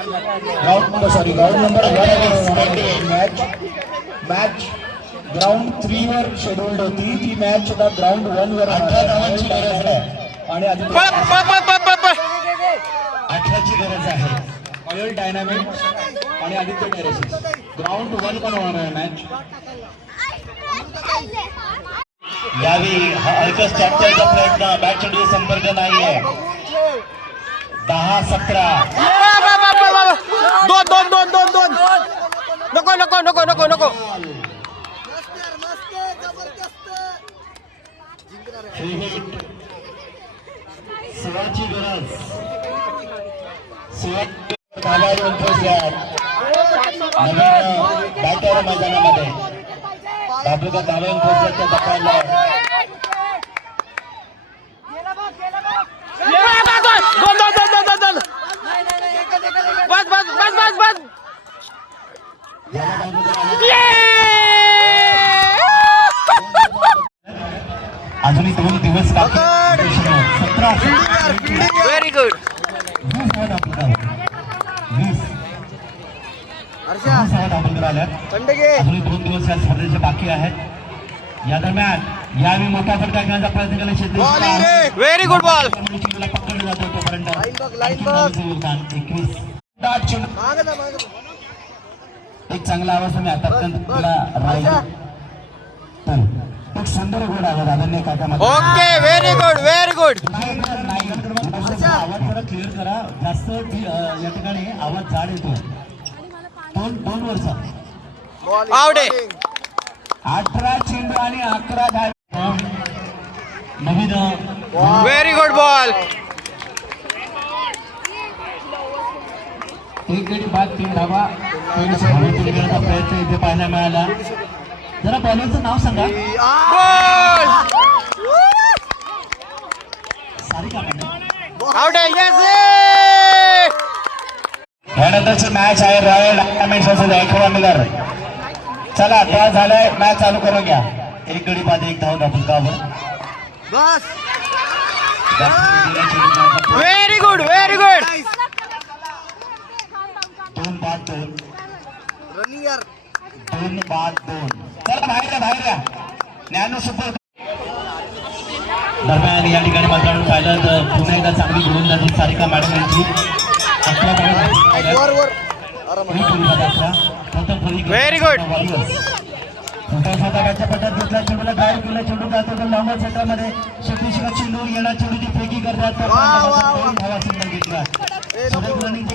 Ground number 1 ground 3 वर scheduled होती ती मॅच आता ग्राउंड 1 वर 18 धावांची गरज आहे आणि 18ची गरज आहे. ऑयल डायनामिक्स आणि आदित्य टेरेसेस ग्राउंड 1 पण होणार आहे मॅच. यावेळी हा अल्कस कॅप्टनचा प्रयत्न बॅट चेंडू संपर्क नाहीये. 10-17 दोन नको सेवाची गरज. धावा येऊन पोहोचल्यात नवीन बॅटर मैदानामध्ये. बाबूका धावा येऊन पोहोचल्यात त्या दखलला अजूनही 2 दिवस बाकी. 17 व्हेरी गुड. 20 अजूनही 2 दिवस या स्पर्धेचे बाकी आहेत. या दरम्यान यावेळी मोठा फटका घेण्याचा प्रयत्न केला. Very good ball. पकडला जातो तोपर्यंत 21 एक चांगला आवाज तुम्ही आतापर्यंत तुला एक सुंदर गोड आवाज आदरणीय काकामध्ये. Okay very good. आवाज जरा क्लिअर करा. जास्त या ठिकाणी आवाज जाड येतो. 2 वर्ष आउट आहे. 18 चेंडू आणि 11 धावा. नवीन व्हेरी गुड बॉल. एक गडी बाद 3 धावा. प्रयत्न इथे पाहायला मिळाला. जरा बॉलरचं नाव सांगा. आउट आहे. यानंतरची मॅच आहे रॉयल डायमंड्स वर्सेस ॲक्वानगर. चला टॉस झालाय. मॅच चालू करून घ्या. एक गडी बाद 1 धाव धाबुलकावर. Very good. 2 बाद 2. 2 बाद 2. चला बाहेर या. ज्ञानो सुपर. दरम्यान या ठिकाणी मैदानावर पाहिलं तर पुन्हा एकदा चांगली गोलंदाजी सारिका मॅडम यांची. 11 व्हेरी गुड. स्वतःच्या पट्ट्यात घेतला चेंडूला ड्राईव्ह केला. चेंडू जातो तर लॉंग सेंटरमध्ये शेतीशिवाय चेंडूवर येणार. चेंडूची फेकी करतात. धावा सिंगल घेतला. रनिंग